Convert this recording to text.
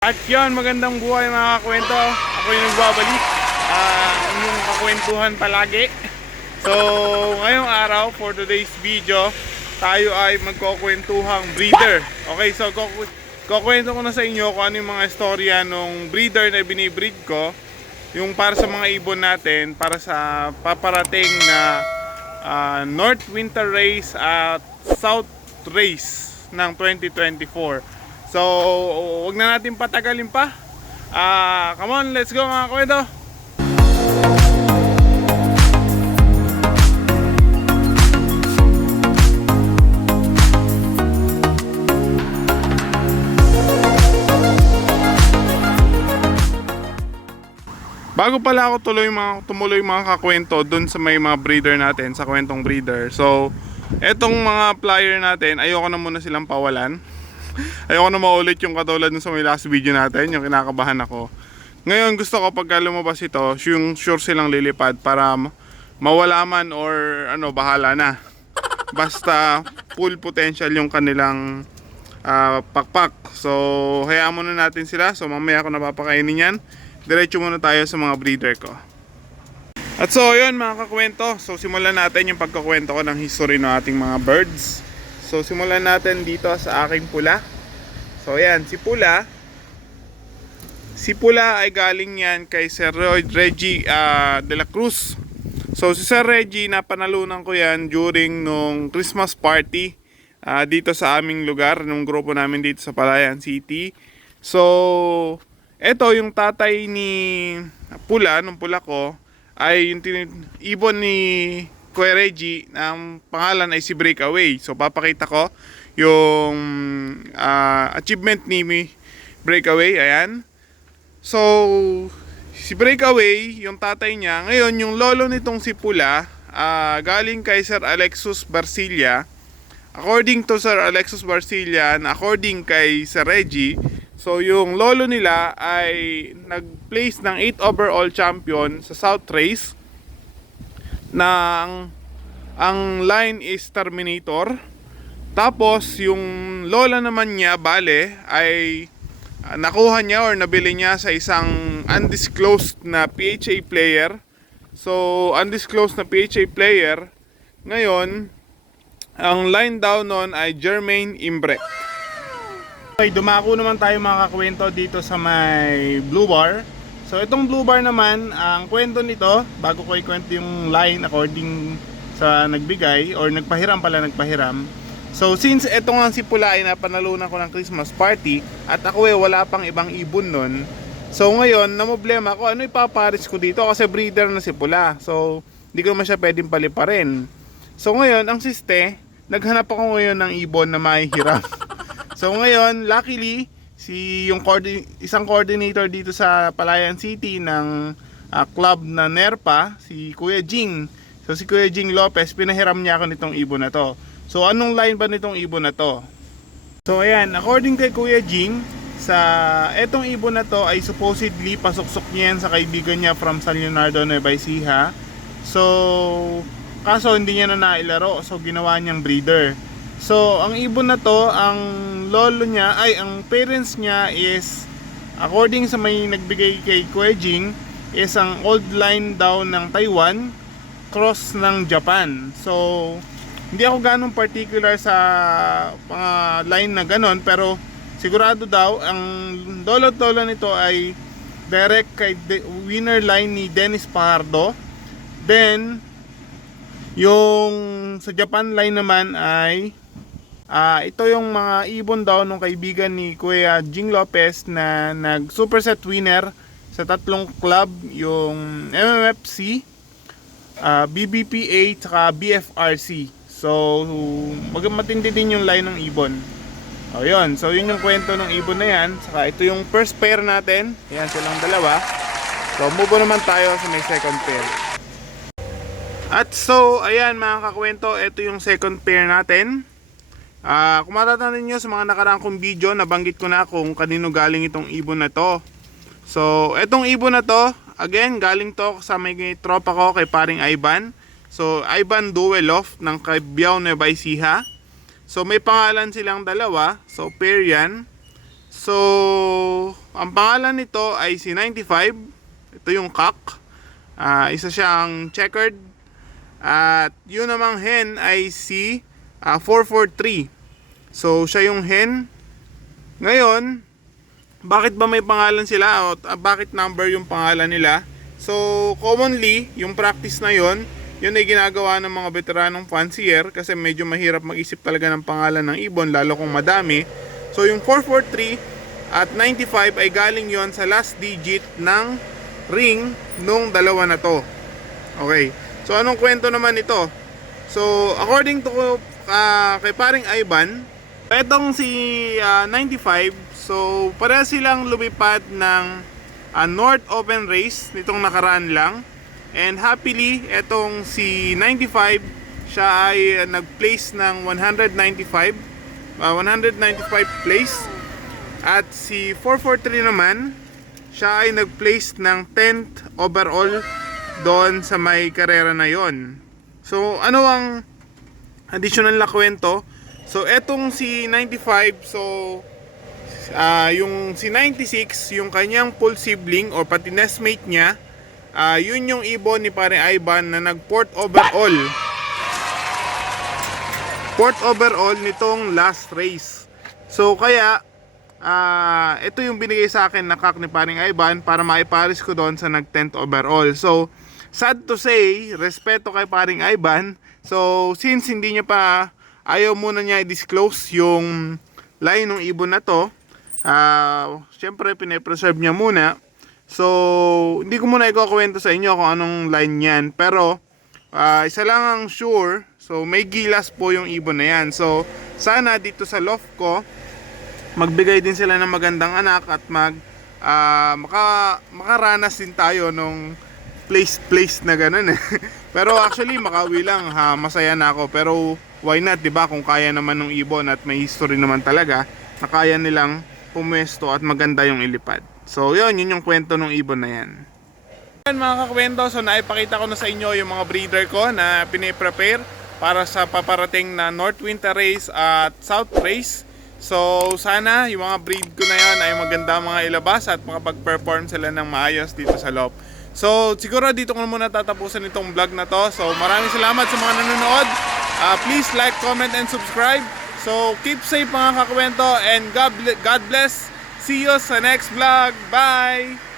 At yun, magandang buhay mga kakwento. Ako yung nagbabalik. Yung kakwentuhan palagi. So, ngayong araw, for today's video, tayo ay magkukwentuhang breeder. Okay, so kukwento ko na sa inyo kung ano yung mga istorya nung breeder na binibreed ko. Yung para sa mga ibon natin, para sa paparating na North Winter Race at South Race ng 2024. So, wag na natin patagalin pa. Come on, let's go mga kwento. Bago pala ako tumuloy mga kakwento dun sa may mga breeder natin, sa kwentong breeder. So, etong mga flyer natin, ayoko na muna silang pawalan. Ayoko na maulit yung katulad sa may last video natin, yung kinakabahan ako. Ngayon gusto ko pagka lumabas ito, yung sure silang lilipad para mawala man or bahala na. Basta full potential yung kanilang pakpak. So hayaan muna natin sila. So mamaya ako napapakainin yan. Diretso muna tayo sa mga breeder ko. At so yun mga kakwento, so simulan natin yung pagkakwento ko ng history ng ating mga birds. So simulan natin dito sa aking pula. So ayan, si Pula ay galing yan kay Sir Reggie de la Cruz. So si Sir Reggie, napanalunan ko yan during nung Christmas party dito sa aming lugar, nung grupo namin dito sa Palayan City. So eto yung tatay ni Pula, nung pula ko, ay yung ibon ni Kuya Reggie, ang pangalan ay si Breakaway. So papakita ko yung achievement ni Breakaway. Ayan. So si Breakaway, yung tatay niya, ngayon yung lolo nitong si Pula, galing kay Sir Alexus Barcilla. According to Sir Alexus Barcilla, according kay Sir Reggie, so yung lolo nila ay nag-place ng 8 overall champion sa South Race. Ang line is Terminator. Tapos yung lola naman niya, bale, ay nakuha niya or nabili niya sa isang undisclosed na PHA player. So undisclosed na PHA player. Ngayon, ang line daw nun ay Jermaine Imbre. Okay, dumako naman tayo mga kakwento dito sa may Blue Bar. So itong Blue Bar naman, ang kwento nito, bago ko ikwento yung line according sa nagbigay or nagpahiram. So since eto nga si Pula ay napanalunan ko ng Christmas party at ako wala pang ibang ibon nun. So ngayon, namoblema ko ano ipaparis ko dito kasi breeder na si Pula. So hindi ko naman siya pwedeng paliparin. So ngayon, ang siste, naghanap ako ngayon ng ibon na mahihiram. So ngayon, luckily, isang coordinator dito sa Palayan City ng club na NERPA, si Kuya Jing. So si Kuya Jing Lopez, pinahiram niya ako nitong ibon na to. So anong line ba nitong ibon na to? So ayan, according kay Kuya Jing, etong ibon na to ay supposedly pasuksok niya sa kaibigan niya from San Leonardo, Nueva Ecija. So kaso hindi niya na nailaro, so ginawa niyang breeder. So ang ibon na to, ang lolo niya ang parents niya is, according sa may nagbigay kay Kuya Jing, is ang old line daw ng Taiwan cross ng Japan. So hindi ako ganong particular sa mga line na ganon, pero sigurado daw ang lolo nito ay direct kay winner line ni Dennis Pardo. Then yung sa Japan line naman ay ito yung mga ibon daw nung kaibigan ni Kuya Jing Lopez na nag superset winner sa tatlong club, yung MMFC, BBPA, tsaka BFRC. So matindi din yung line ng ibon. O yun, so yun yung kwento ng ibon na yan. Saka ito yung first pair natin. Ayan silang dalawa. So move on naman tayo sa may second pair. At so ayan mga kakwento, ito yung second pair natin. Kung matatandaan nyo sa mga nakaraang kong video, nabanggit ko na kung kanino galing itong ibon na to. So itong ibon na to, again, galing to sa may tropa ko kay paring Ivan. So Ivan Dueloff ng Cabiao, Nueva Ecija. So may pangalan silang dalawa. So pair yan. So ang pangalan nito ay si 95. Ito yung cock. Isa siyang checkered. At yun namang hen ay si 443. So siya yung hen. Ngayon, bakit ba may pangalan sila o bakit number yung pangalan nila? So commonly, yung practice na yun ay ginagawa ng mga veteranong fancier kasi medyo mahirap mag-isip talaga ng pangalan ng ibon lalo kung madami. So yung 443 at 95 ay galing yon sa last digit ng ring nung dalawa na to. Okay. So anong kwento naman ito? So according to kay paring Ivan, etong si 95, so pareha silang lumipad ng North Open Race nitong nakaraan lang. And happily, etong si 95, siya ay nag-place ng 195 place. At si 443 naman, siya ay nag-place ng 10th overall doon sa may karera na yon. So ano ang additional na kwento? So etong si 95, so yung si 96, yung kanyang full sibling or pati nestmate niya, yun yung ibon ni pare Ivan na nag fourth overall nitong last race. So kaya ito yung binigay sa akin na cock ni paring Ivan para maiparis ko doon sa nag 10th overall. So sad to say, respeto kay paring Ivan. So since hindi niya pa, ayaw muna niya i-disclose yung line ng ibon na to, syempre pine-preserve niya muna. So hindi ko muna ikukwento sa inyo kung anong line yan, pero isa lang ang sure, so may gilas po yung ibon na yan. So sana dito sa loft ko magbigay din sila ng magandang anak at makaranas din tayo nung place na ganun. Pero actually makawi lang, masaya na ako. Pero why not, 'di ba? Kung kaya naman ng ibon at may history naman talaga, na kaya nilang pumwesto at maganda yung ilipad. So yun yung kwento ng ibon na yan. Mga kakwento, so naipakita ko na sa inyo yung mga breeder ko na piniprepare para sa paparating na North Winter Race at South Race. So sana yung mga breed ko na yan ay maganda mga ilabas at makapag-perform sila ng maayos dito sa loft. So siguro dito ko na muna tatapusin itong vlog na to. So maraming salamat sa mga nanonood. Please like, comment, and subscribe. So keep safe mga kakwento and God bless. See you sa next vlog. Bye!